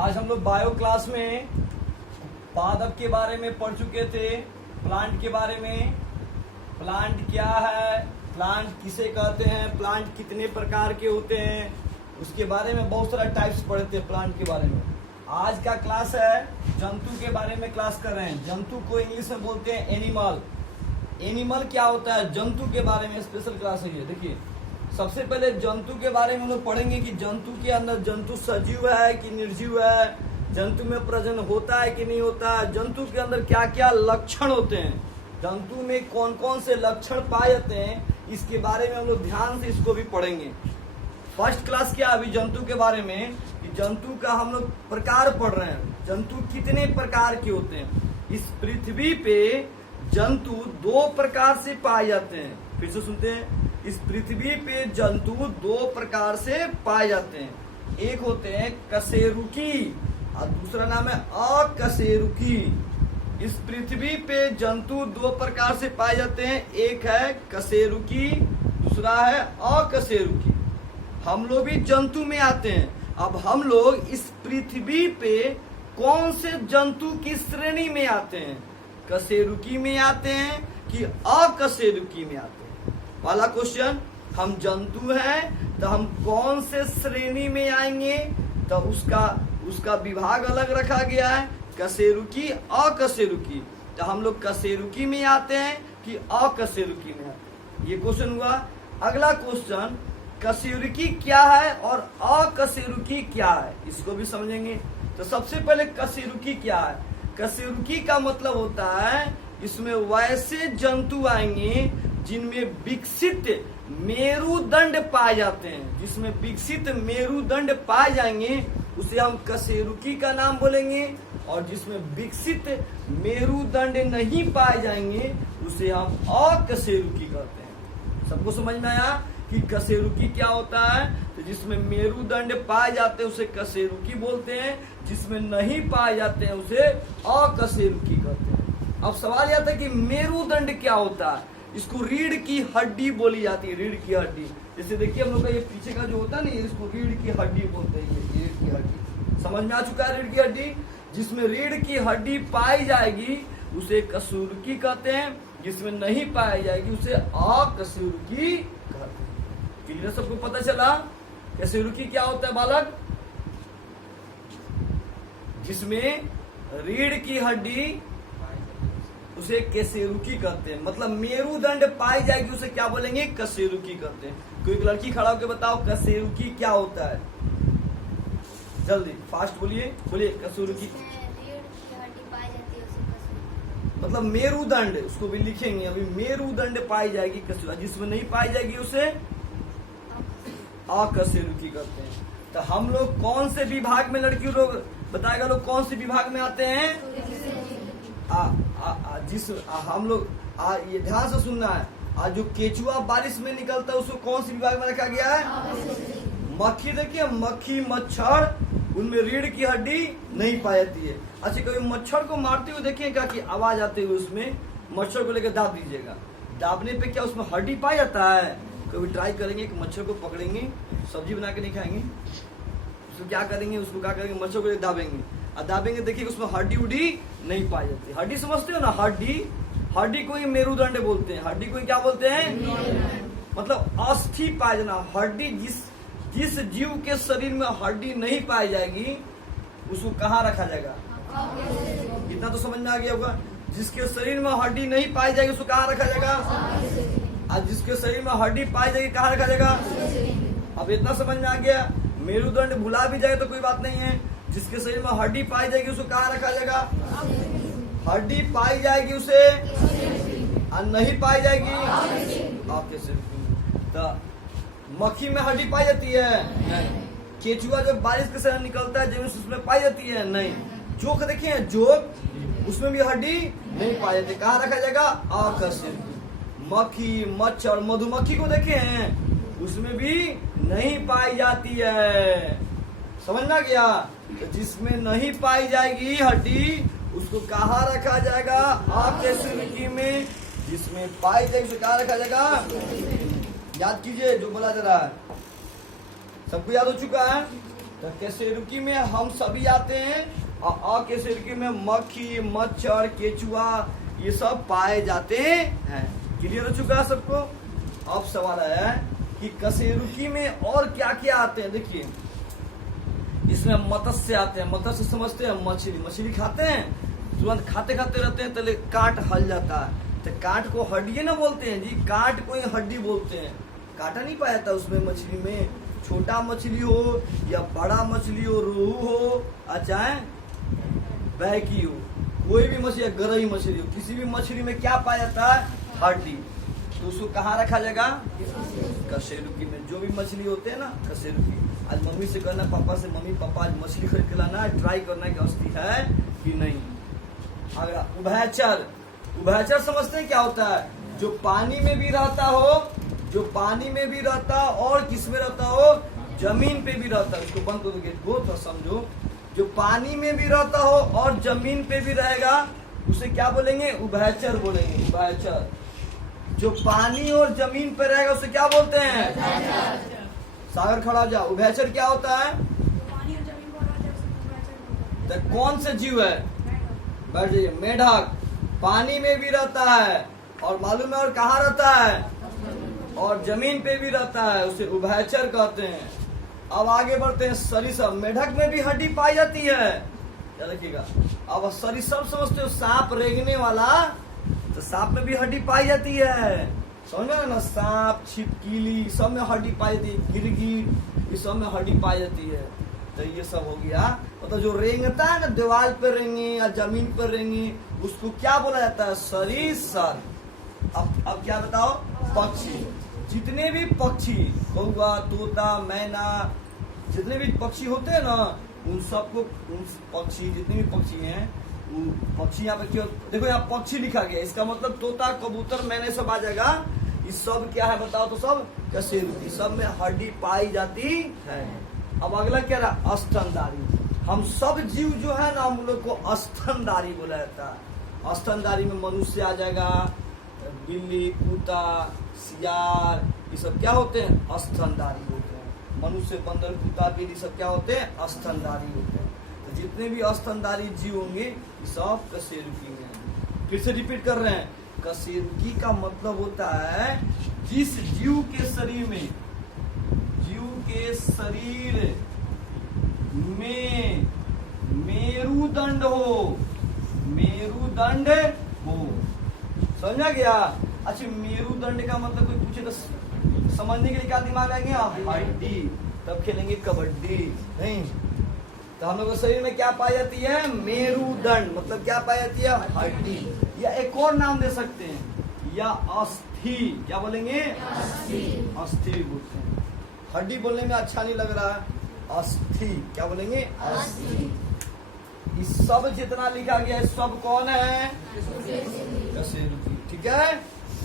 आज हम लोग बायो क्लास में पादप के बारे में पढ़ चुके थे। प्लांट के बारे में, प्लांट क्या है, प्लांट किसे कहते हैं, प्लांट कितने प्रकार के होते हैं, उसके बारे में बहुत सारा टाइप्स पढ़े थे प्लांट के बारे में। आज का क्लास है जंतु के बारे में क्लास कर रहे हैं। जंतु को इंग्लिश में बोलते हैं एनिमल। एनिमल क्या होता है, जंतु के बारे में स्पेशल क्लास है ये। देखिए, सबसे पहले जंतु के बारे में हम लोग पढ़ेंगे कि जंतु के अंदर जंतु सजीव है कि निर्जीव है, जंतु में प्रजनन होता है कि नहीं होता है, जंतु के अंदर क्या क्या लक्षण होते हैं, जंतु में कौन कौन से लक्षण पाए जाते हैं, इसके बारे में हम लोग ध्यान से इसको भी पढ़ेंगे। फर्स्ट क्लास क्या अभी जंतु के बारे में कि जंतु का हम लोग प्रकार पढ़ रहे हैं। जंतु कितने प्रकार के होते हैं। इस पृथ्वी पे जंतु दो प्रकार से पाए जाते हैं। फिर से सुनते हैं, इस पृथ्वी पे जंतु दो प्रकार से पाए जाते हैं। एक होते हैं कशेरुकी और दूसरा नाम है अकशेरुकी। इस पृथ्वी पे जंतु दो प्रकार से पाए जाते हैं, एक है कशेरुकी, दूसरा है अकशेरुकी। हम लोग भी जंतु में आते हैं। अब हम लोग इस पृथ्वी पे कौन से जंतु की श्रेणी में आते हैं, कशेरुकी में आते हैं कि अकशेरुकी में आते हैं। पहला क्वेश्चन, हम जंतु हैं तो हम कौन से श्रेणी में आएंगे, तो उसका विभाग अलग रखा गया है, कशेरुकी अकशेरुकी। तो हम लोग कशेरुकी में आते हैं कि अकशेरुकी में आते हैं, ये क्वेश्चन हुआ। अगला क्वेश्चन, कशेरुकी क्या है और अकशेरुकी क्या है, इसको भी समझेंगे। तो सबसे पहले कशेरुकी क्या है। कशेरुकी का मतलब होता है इसमें वैसे जंतु आएंगे जिनमें विकसित मेरुदंड पाए जाते हैं। जिसमें विकसित मेरुदंड पाए जाएंगे उसे हम कशेरुकी का नाम बोलेंगे, और जिसमें विकसित मेरुदंड नहीं पाए जाएंगे उसे हम अकशेरुकी कहते हैं। सबको समझ में आया कि कशेरुकी क्या होता है। तो जिसमें मेरुदंड पाए जाते हैं उसे कशेरुकी बोलते हैं, जिसमें नहीं पाए जाते हैं उसे अकशेरुकी कहते हैं। अब सवाल यह आता है कि मेरुदंड क्या होता है। इसको रीढ़ की हड्डी बोली जाती है, रीढ़ की हड्डी। जैसे देखिए हम लोग का ये पीछे का जो होता है ना, इसको रीढ़ की हड्डी बोलते हैं। ये रीढ़ की हड्डी समझ में आ चुका है। रीढ़ की हड्डी, जिसमें रीढ़ की हड्डी पाई जाएगी उसे कशेरुकी कहते हैं, जिसमें नहीं पाई जाएगी उसे अकशेरुकी कहते हैं। क्लियर, सबको पता चला कशेरुकी क्या होता है बालक। जिसमें रीढ़ की हड्डी उसे कशेरुकी कहते हैं, मतलब मेरुदंड पाई जाएगी उसे क्या बोलेंगे, कशेरुकी कहते हैं। कोई लड़की खड़ा होकर बताओ कशेरुकी क्या होता है, जल्दी फास्ट बोलिए, बोलिए कशेरुकी मतलब मेरुदंड, उसको भी लिखेंगे अभी। मेरुदंड पाई जाएगी कशेरुकी, जिसमें नहीं पाई जाएगी उसे अकशेरुकी कहते हैं। तो हम लोग कौन से विभाग में, लड़की लोग बताएगा, लोग कौन से विभाग में आते हैं। हम लोग ये ध्यान से सुनना है। आज जो केचुआ बारिश में निकलता है उसको कौन सी विभाग में रखा गया है। मक्खी, देखिए मक्खी मच्छर, उनमें रीढ़ की हड्डी नहीं पाई जाती है। अच्छा, कभी मच्छर को मारते हुए देखिएगा कि आवाज आती हुई, उसमें मच्छर को लेकर दाब दीजिएगा। दाबने पे क्या उसमें हड्डी पाया जाता है। कभी ट्राई करेंगे कि मच्छर को पकड़ेंगे, सब्जी बना के नहीं खाएंगे, उसको क्या करेंगे, उसको क्या करेंगे, मच्छर को दाबेंगे और दाबेंगे, देखिए उसमें हड्डी उड्डी नहीं पाई जाती। हड्डी समझते हो ना, हड्डी को ही मेरुदंड बोलते हैं। हड्डी को क्या बोलते हैं, मतलब अस्थि पाया जाना। हड्डी जिस जीव के शरीर में हड्डी नहीं पाई जाएगी उसको कहाँ रखा जाएगा, इतना तो समझ में आ गया होगा। जिसके शरीर में हड्डी नहीं पाई जाएगी उसको कहाँ रखा जाएगा, और जिसके शरीर में हड्डी पाई जाएगी कहाँ रखा जाएगा। अब इतना समझ में आ गया। मेरुदंड भुला भी जाए तो कोई बात नहीं है, जिसके शरीर में हड्डी पाई जाएगी उसको कहाँ रखा जाएगा। हड्डी पाई जाएगी उसे और नहीं पाई जाएगी अकशेरुकी। तो मक्खी में हड्डी पाई जाती है, केचुआ जब बारिश के समय निकलता है जब उसमें पाई जाती है नहीं। जोक देखिए, जोक उसमें भी हड्डी नहीं पाई जाती, कहाँ रखा जाएगा अकशेरुकी। मक्खी मच्छर मधुमक्खी को देखे हैं, उसमें भी नहीं पाई जाती है। समझ ना गया। तो जिसमें नहीं पाई जाएगी हड्डी उसको कहाँ रखा जाएगा, अकशेरुकी में। जिसमें पाई जाएगी उसको कहाँ रखा जाएगा, याद कीजिए जो बोला जा रहा है। सबको याद हो चुका है। तो कशेरुकी में हम सभी आते हैं और अकशेरुकी में मक्खी, मच्छर, केचुआ ये सब पाए जाते हैं। क्लियर हो चुका है सबको? अब सवाल है कि कशेरुकी में और क्या क्या आते हैं। देखिए इसमें मत्स्य आते हैं। मत्स्य समझते हैं? मछली। मछली खाते हैं, तुरंत खाते खाते रहते हैं, तले काट हल जाता है। तो काट को हड्डी ना बोलते हैं जी, काट को ही हड्डी बोलते हैं। काटा नहीं पाया था उसमें मछली में, छोटा मछली हो या बड़ा मछली हो, रोहू हो चाहे बहकी हो, कोई भी मछली, गरई मछली हो, किसी भी मछली में क्या पाया जाता है? हड्डी। तो उसको कहाँ रखा जाएगा? कशेरुकी में। जो भी मछली होते हैं ना कशेरुकी। आज मम्मी से कहना, पापा से, मम्मी पापा आज मछली खरीद के लाना, ट्राई करना कि असली है कि नहीं। अगला उभयचर। उभयचर समझते हैं क्या होता है? जो पानी में भी रहता हो, जो पानी में भी रहता और किस में रहता हो? जमीन पे भी रहता है। उसको बंद करो गेट को तो समझो। जो पानी में भी रहता हो और जमीन पे भी रहेगा उसे क्या बोलेंगे? उभयचर बोलेंगे। उभयचर। जो पानी और जमीन पे रहेगा उसे क्या बोलते हैं? सागर खड़ा हो जाओ। उभयचर क्या होता है? पानी और जमीन पर रहता है, उसे उभयचर बोलते हैं। तो कौन से जीव है? बैठ जाइए। मेढक पानी में भी रहता है और मालूम है और कहाँ रहता है? और जमीन पे भी रहता है, उसे उभयचर कहते हैं। अब आगे बढ़ते हैं। सरीसृप। मेढक में भी हड्डी पाई जाती है, क्या देखिएगा। अब सरीसृप समझते हो? सांप रेंगने वाला। तो सांप में भी हड्डी पाई जाती है, समझ में ना? सांप, छिपकली सब में हड्डी पाई जाती है, गिरगिट ये सब में हड्डी पाई जाती है। तो ये सब हो गया। मतलब जो रेंगता है ना, दीवार पे रेंगे या जमीन पर रेंगे, उसको क्या बोला जाता है? सरीसृप। अब क्या बताओ? पक्षी। जितने भी पक्षी, कौवा, तोता, मैना, जितने भी पक्षी होते हैं ना, उन सबको, उन पक्षी जितने भी पक्षी हैं, पक्षी यहाँ पे क्यों देखो, यहाँ पक्षी लिखा गया, इसका मतलब तोता, कबूतर, मैने सब आ जाएगा। ये सब क्या है बताओ तो? सब कशेरुकी। सब में हड्डी पाई जाती है। अब अगला क्या रहा? स्तनधारी। हम सब जीव जो है ना, हम लोग को स्तनधारी बोला जाता है। स्तनधारी में मनुष्य आ जाएगा, बिल्ली, कुत्ता, सियार, ये सब क्या होते हैं? स्तनधारी होते हैं। मनुष्य, बंदर, कुत्ता, बिल्ली सब क्या होते हैं? स्तनधारी होते हैं। तो जितने भी स्तनधारी जीव होंगे सब कशेरुकी में। फिर से रिपीट कर रहे हैं। कशेरुकी का मतलब होता है जिस जीव के शरीर में, जीव के शरीर में मेरुदंड हो, मेरुदंड हो। समझा गया? अच्छा, मेरुदंड का मतलब कोई पूछे तो समझने के लिए क्या दिमाग आएंगे? हड्डी। तब खेलेंगे कबड्डी नहीं। तो हम लोग के शरीर में क्या पाई जाती है? मेरुदंड। मतलब क्या पाई जाती है? हड्डी। या एक और नाम दे सकते हैं, या अस्थि। क्या बोलेंगे? अस्थि भी बोलते हैं। हड्डी बोलने में अच्छा नहीं लग रहा है, अस्थि। क्या बोलेंगे? अस्थि। इस सब जितना लिखा गया है सब कौन है? कशेरुकी। ठीक है।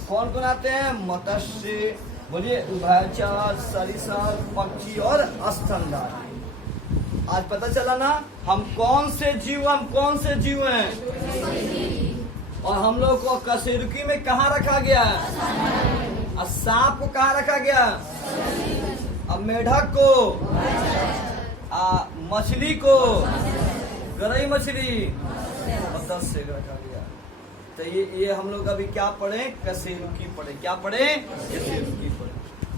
कौन कौन आते हैं? मत्स्य, बोलिए, उभयचर, सरीसृप, पक्षी और स्तनधारी। आज पता चला ना हम कौन से जीव हैं। और हम लोग को कशेरुकी में कहाँ रखा गया है? और सांप को कहाँ रखा गया? अब मेढक को, मछली को, गरई मछली, मत्स्य रखा गया। तो ये हम लोग अभी क्या पढ़े? कशेरुकी पढ़े। क्या पढ़े? कशेरुकी पढ़े।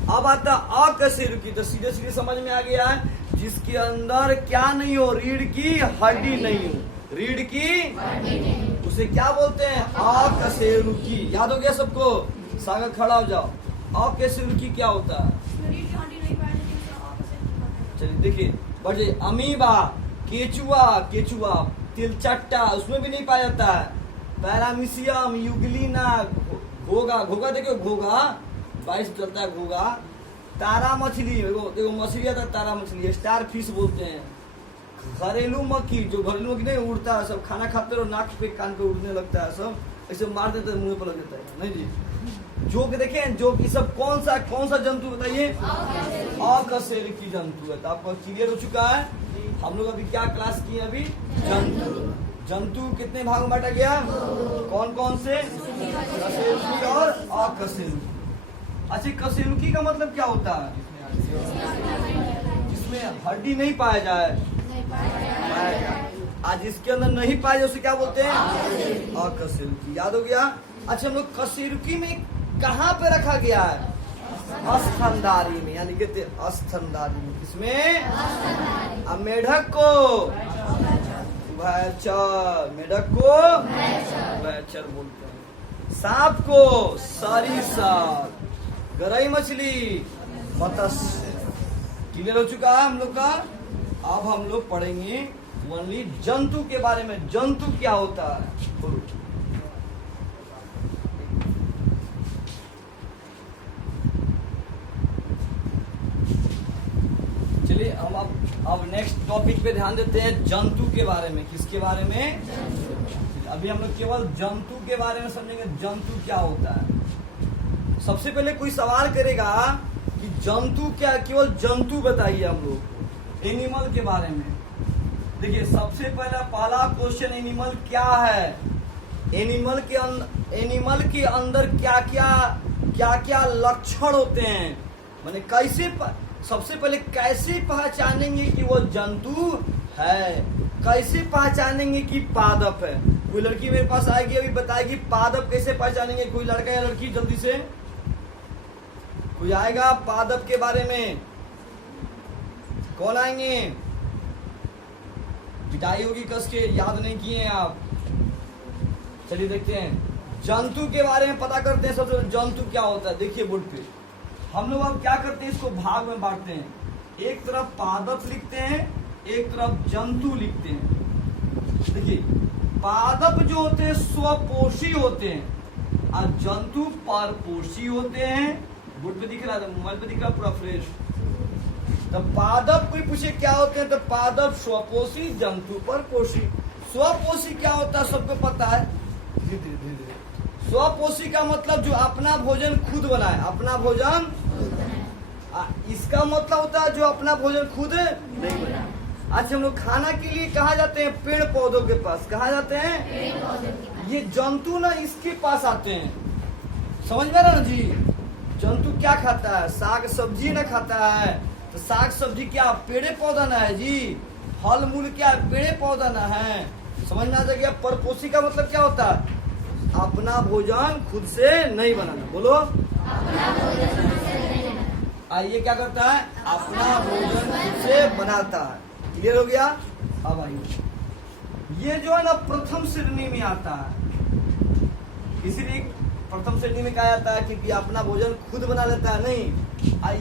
अब आता अकशेरुकी। तो सीधे सीधे समझ में आ गया है, जिसके अंदर क्या नहीं हो? रीढ़ की हड्डी नहीं हो। रीढ़ की हड्डी नहीं, उसे क्या बोलते हैं? अकशेरुकी। याद हो गया सबको? सागर खड़ा हो जाओ। अकशेरुकी क्या होता है? चलिए देखिए, बढ़िए। अमीबा, केचुआ, तिलचट्टा, उसमें भी नहीं पाया जाता है। पैरामीशियम, यूग्लिना, घोगा देखो, घोगा 22 चलता है घोगा। तारा मछली, देखो मछली आता है, तारा मछली, स्टार फिश बोलते हैं। घरेलू मक्खी, जो घरेलू मक्खी नहीं उड़ता है, सब खाना खाते रहो, नाक पे कान पे उड़ने लगता है, सब ऐसे मार देते हैं, मुंह पर लग जाता है। नहीं जी, जोक देखें, जोक ये सब कौन सा जंतु बताइए? अकशेरुकी जंतु है। तो आपको क्लियर हो चुका है। हम लोग अभी क्या क्लास किए? अभी जंतु कितने भाग में बांटा गया? कौन कौन से? कशेरुकी और अकशेरुकी। अच्छा, कशेरुकी का मतलब क्या होता है? जिसमें हड्डी नहीं पाया जाए, पाया जाए। आज जिसके अंदर नहीं पाया जाए उसे क्या बोलते हैं? अकशेरुकी। याद हो गया? अच्छा, हम लोग कशेरुकी में कहाँ पे रखा गया है? स्तनधारी में, यानी कहते स्तनधारी में। किसमें? अब मेढक को भैचर, मेढक को भैचर बोलते हैं। सांप को सरीसृप, गरई मछली मत्स्य। क्लियर हो चुका है हम लोग का? अब हम लोग पढ़ेंगे ओनली जंतु के बारे में। जंतु क्या होता है? बोलो। चलिए हम अब नेक्स्ट टॉपिक पे ध्यान देते हैं, जंतु के बारे में। किसके बारे में? अभी हम लोग केवल जंतु के बारे में समझेंगे, जंतु क्या होता है। सबसे पहले कोई सवाल करेगा कि जंतु क्या, केवल जंतु बताइए हम लोग, एनिमल के बारे में। देखिए, सबसे पहला क्वेश्चन, एनिमल क्या है? एनिमल के अंदर क्या क्या लक्षण होते हैं? माने कैसे, सबसे पहले कैसे पहचानेंगे कि वो जंतु है? कैसे पहचानेंगे कि पादप है? कोई लड़की मेरे पास आएगी, अभी बताएगी पादप कैसे पहचानेंगे। कोई लड़का या लड़की जल्दी से कोई आएगा पादप के बारे में? कौन आएंगे? पिटाई होगी कस के, याद नहीं किए हैं आप। चलिए देखते हैं जंतु के बारे में, पता करते हैं सबसे पहले जंतु क्या होता है। देखिए बोर्ड पे हम लोग अब क्या करते हैं, इसको भाग में बांटते हैं। एक तरफ पादप लिखते हैं, एक तरफ जंतु लिखते हैं। देखिए, पादप जो होते हैं स्वपोषी होते हैं और जंतु परपोषी होते हैं। बोर्ड पे दिख रहा है, मोबाइल पे दिख रहा है पूरा फ्रेश। तो पादप, कोई पूछे क्या होते हैं, तो पादप स्वपोषी, जंतु परपोषी। स्वपोषी क्या होता है सबको पता है। धीरे धीरे स्वपोषी का मतलब जो अपना भोजन खुद बनाए, अपना भोजन। इसका मतलब होता है जो अपना भोजन खुद नहीं बनाए। अच्छा, हम लोग खाना के लिए कहाँ जाते हैं? पेड़ पौधों के पास। कहाँ जाते हैं? ये जंतु ना इसके पास आते हैं। समझ में रहा ना जी? जंतु क्या खाता है? साग सब्जी ना खाता है। तो साग सब्जी क्या पेड़े पौधा ना है जी? फल मूल क्या पेड़े पौधा ना है? समझ में आ जाएगा? परपोषी का मतलब क्या होता है? अपना भोजन खुद से नहीं बनाना। बोलो, आइए क्या करता है? अपना भोजन खुद से बनाता है। क्लियर हो गया? अब आइए, ये जो है ना प्रथम श्रेणी में आता है। इसीलिए प्रथम श्रेणी में कहा जाता है क्योंकि अपना भोजन खुद बना लेता है। नहीं,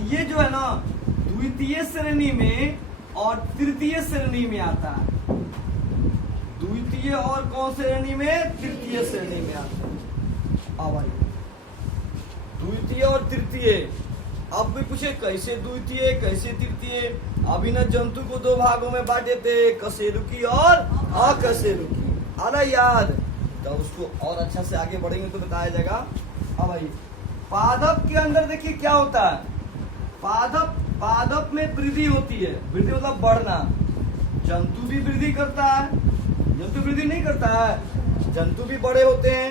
ये जो है ना द्वितीय श्रेणी में और तृतीय श्रेणी में आता है। द्वितीय और कौन श्रेणी में? तृतीय श्रेणी में आता है। अब आइए, द्वितीय और तृतीय। अब भी पूछे कैसे द्वितीय कैसे तृतीय? अभी न जंतु को दो भागों में बांटे थे, कशेरुकी और अकशेरुकी। आ रहा याद? तो उसको और अच्छा से आगे बढ़ेंगे तो बताया जाएगा। अब भाई, पादप के अंदर देखिए क्या होता है। पादप में वृद्धि होती है। वृद्धि मतलब बढ़ना। जंतु भी वृद्धि करता है, जंतु वृद्धि नहीं करता है। जंतु भी बड़े होते हैं,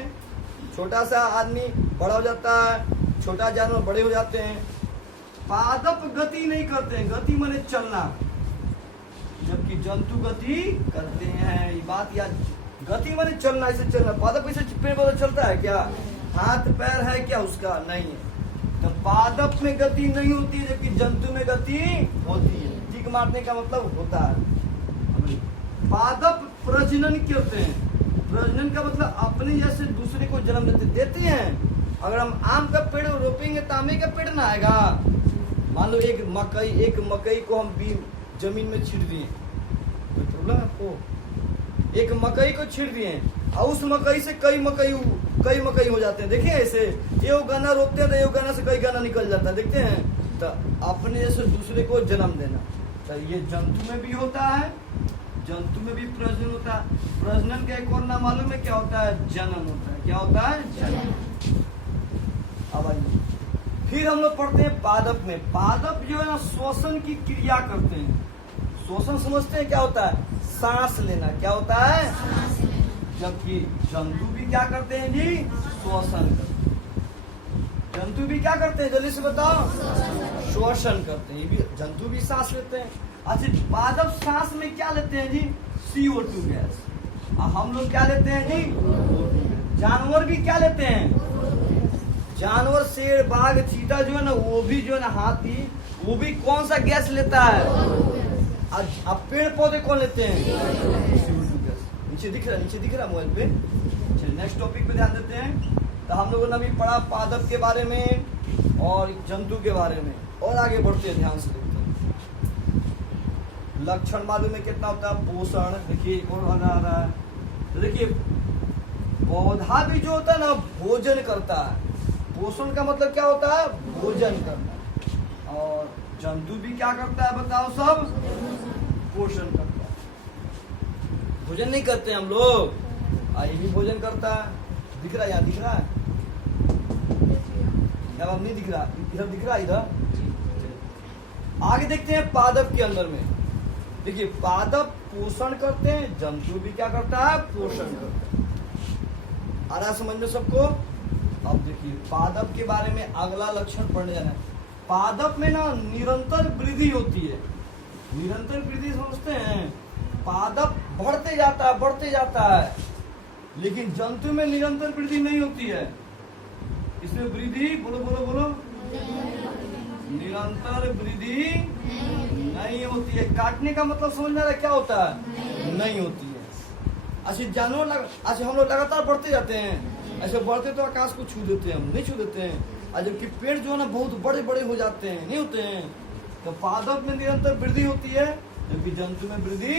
छोटा सा आदमी बड़ा हो जाता है, छोटा जानवर बड़े हो जाते हैं। पादप गति नहीं करते हैं, गति माने चलना, जबकि जंतु गति करते हैं। ये बात याद, गति माने चलना, ऐसे चलना। पादप ऐसे पेड़ पर चलता है क्या? हाथ पैर है क्या उसका? नहीं है। तो पादप में गति नहीं होती है, जबकि जंतु में गति होती है। टिक मारने का मतलब होता है। पादप प्रजनन करते हैं। प्रजनन का मतलब अपने जैसे दूसरे को जन्म देते हैं। अगर हम आम का पेड़ रोपेंगे तो आमे का पेड़ ना आएगा। मान लो एक मकई को हम जमीन में छीट दिए, कोई प्रॉब्लम है आपको? एक मकई को छीट दिए और उस मकई से कई मकई हो जाते हैं। देखिए ऐसे ये गाना रोपते हैं तो ये गाना से कई गाना निकल जाता है, देखते हैं। तो अपने जैसे दूसरे को जन्म देना, तो ये जंतु में भी होता है। जंतु में भी प्रजनन होता है। प्रजनन का एक और नाम मालूम है क्या होता है? जनन होता है। क्या होता है? जनन। अब आइए, फिर हम लोग पढ़ते हैं पादप में। पादप जो है ना श्वसन की क्रिया करते हैं। श्वसन समझते हैं क्या होता है? सांस लेना। क्या होता है? जबकि जंतु भी क्या करते हैं जी? श्वसन करते हैं। जंतु भी क्या करते हैं, जल्दी से बताओ, श्वसन करते हैं। ये भी जंतु भी सांस लेते हैं। अच्छा, पादप सांस में क्या लेते हैं जी, CO2 गैस। और हम लोग क्या लेते हैं जी, जानवर भी क्या लेते हैं, जानवर शेर बाघ चीता जो है ना, वो भी जो है ना, हाथी, वो भी कौन सा गैस लेता है। अब पेड़ पौधे कौन लेते हैं, CO2 गैस। नीचे दिख रहा मोबाइल पे। चलिए नेक्स्ट टॉपिक पे ध्यान देते हैं। तो हम लोगों ने अभी पढ़ा पादप के बारे में और जंतु के बारे में, और आगे बढ़ते हैं, ध्यान से देखते हैं। लक्षण मालूम है कितना होता है, पोषण। देखिए और आ रहा है, तो देखिए पौधा भी जो होता है ना, भोजन करता है। पोषण का मतलब क्या होता है, भोजन करना। और जंतु भी क्या करता है, बताओ सब, पोषण करता है। भोजन नहीं करते हम लोग, ये भी भोजन करता है। दिख रहा है, यहाँ दिख रहा है, अब नहीं दिख रहा, इधर दिख रहा है, इधर। आगे देखते हैं पादप के अंदर में। देखिए पादप पोषण करते हैं, जंतु भी क्या करता है, पोषण करता है। आ रहा समझ में सबको। अब देखिए पादप के बारे में अगला लक्षण पढ़ने जाना है। पादप में ना निरंतर वृद्धि होती है। निरंतर वृद्धि समझते हैं, पादप बढ़ते जाता है, लेकिन जंतु में निरंतर वृद्धि नहीं होती है। इसमें वृद्धि, बोलो, निरंतर वृद्धि नहीं होती है। काटने का मतलब समझ रहा है क्या होता है, नहीं होती है। अच्छा जानवर अच्छा हम लोग लगातार बढ़ते जाते हैं, ऐसे बढ़ते तो आकाश को छू देते हैं, हम नहीं छू देते हैं। और जबकि पेड़ जो है ना बहुत बड़े बड़े हो जाते हैं, नहीं होते हैं। तो पादप में निरंतर वृद्धि होती है, जबकि जंतु में वृद्धि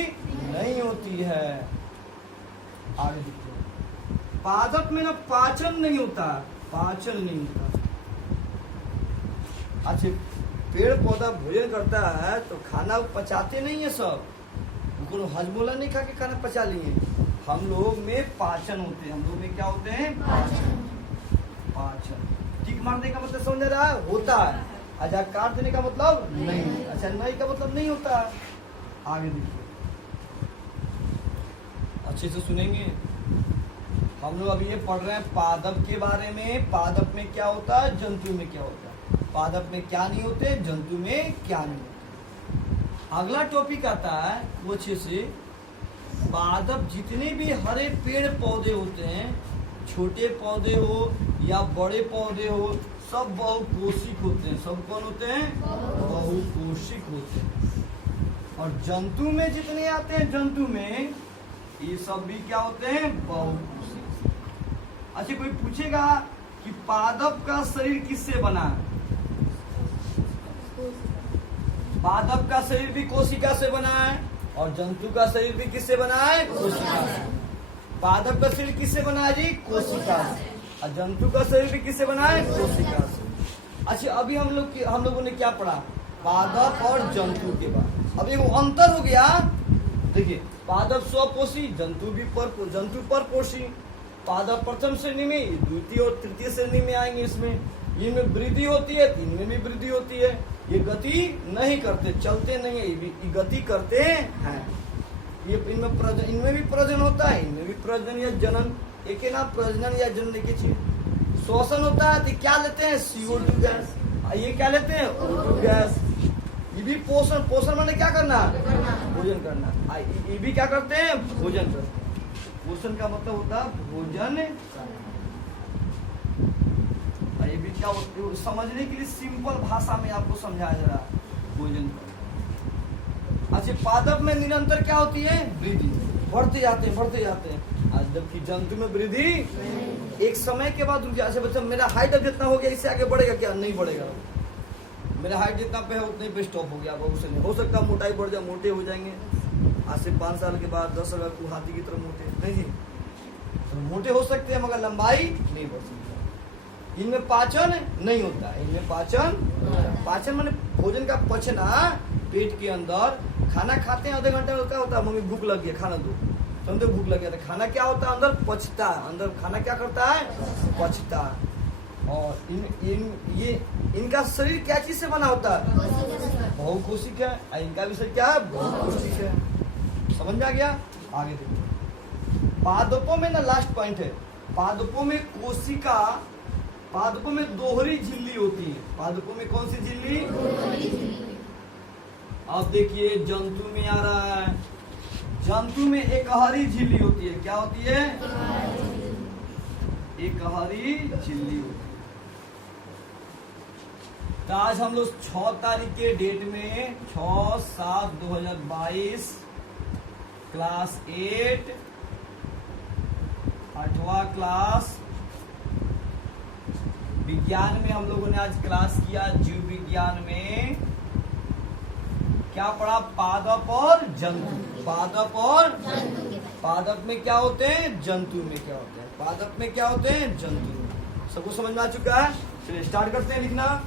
नहीं होती है। आगे देखते हैं, पादप में ना पाचन नहीं होता। अच्छा पेड़ पौधा भोजन करता है तो खाना पचाते नहीं है सब, उनको हजमोला नहीं खा के खाना पचा लिए। हम लोग में पाचन होते हैं। हम लोग में क्या होते हैं, पाचन। ठीक मारने का मतलब समझ रहा है, होता है। अच्छा काट देने का मतलब नहीं। अच्छा नहीं का मतलब नहीं होता। आगे देखिए, अच्छे से सुनेंगे। हम लोग अभी ये पढ़ रहे हैं पादप के बारे में। पादप में क्या होता है, जंतु में क्या होता है। पादप में क्या नहीं होते, जंतु में क्या नहीं होते। अगला टॉपिक आता है वो अच्छे से, पादप जितने भी हरे पेड़ पौधे होते हैं, छोटे पौधे हो या बड़े पौधे हो, सब बहुकोशिक होते हैं। सब कौन होते हैं, बहुकोशिक होते हैं। और जंतु में जितने आते हैं, जंतु में ये सब भी क्या होते हैं, बहुकोशिक। अच्छा कोई पूछेगा कि पादप का शरीर किससे बना है। पादप का शरीर भी कोशिका से बना है, और जंतु का शरीर भी किससे बना है, कोशिका से। पादप का शरीर किससे बना है जी, कोशिका से। और जंतु का शरीर भी किससे बना है, कोशिका से। अच्छा अभी हम लोगों ने क्या पढ़ा, पादप और जंतु के बाद। अब एक अंतर हो गया। देखिए पादप स्वपोषी, जंतु परपोषी। पादप प्रथम श्रेणी में, द्वितीय और तृतीय श्रेणी में आएंगे। इसमें इनमें वृद्धि होती है, इनमें भी वृद्धि होती है। ये गति नहीं करते, चलते नहीं है, ये गति करते हैं। ये इनमें भी प्रजनन होता है, इनमें भी प्रजनन या जनन, एक ही नाम प्रजनन या जनन एक ही चीज। श्वसन होता है तो क्या लेते हैं, CO2 गैस। ये क्या लेते हैं, O2 गैस। ये भी पोषण माने क्या करना, भोजन करना। ये भी क्या करते हैं, भोजन करते हैं। पोषण का मतलब होता है भोजन। ये भी क्या समझने के लिए सिंपल भाषा में आपको समझाया जा रहा है, भोजन करना। अच्छा पादप में निरंतर क्या होती है, वृद्धि, बढ़ते जाते हैं। आज जबकि जंतु में वृद्धि एक समय के बाद रुक जाए। अच्छा बच्चा मेरा हाइट अब जितना हो गया, इससे आगे बढ़ेगा क्या, नहीं बढ़ेगा। मेरा हाइट जितना पे है उतने पे स्टॉप हो गया। अब उसे नहीं हो सकता मोटाई बढ़ जाए, मोटे हो जाएंगे। आज से 5 साल के बाद 10 साल को हाथी की तरह मोटे नहीं जी, तो मोटे हो सकते हैं मगर लंबाई नहीं बढ़ सकती। इनमें पाचन नहीं होता है। इनमें पाचन माने भोजन का पचना, पेट के अंदर खाना खाते हैं, आधे घंटे में क्या होता है, मम्मी भूख लग गया खाना दो, समझो भूख लग गया। तो खाना क्या होता है, अंदर पचता है। अंदर खाना क्या करता है, पचता है। और इनका शरीर क्या चीज से बना होता है, बहुकोशिक है। इनका भी शरीर क्या है, बहुकोशिक है। समझ में आ गया। आगे देखिए पादपों में ना लास्ट पॉइंट है, पादपों में पादपों में दोहरी झिल्ली होती है। पादपों में कौन सी झिल्ली? अब देखिए जंतु में आ रहा है। जंतु में एकहरी झिल्ली होती है। क्या होती है? एकहरी झिल्ली होती है। तो आज हम लोग 6 तारीख के डेट में 6/7/2022 क्लास 8 8वां क्लास विज्ञान में हम लोगों ने आज क्लास किया। जीव विज्ञान में क्या पढ़ा? पादप और जंतु। पादप और पादप में क्या होते हैं? जंतु में क्या होते हैं? पादप में क्या होते हैं? जंतु में। सबको समझ में आ चुका है? चलिए स्टार्ट करते हैं लिखना।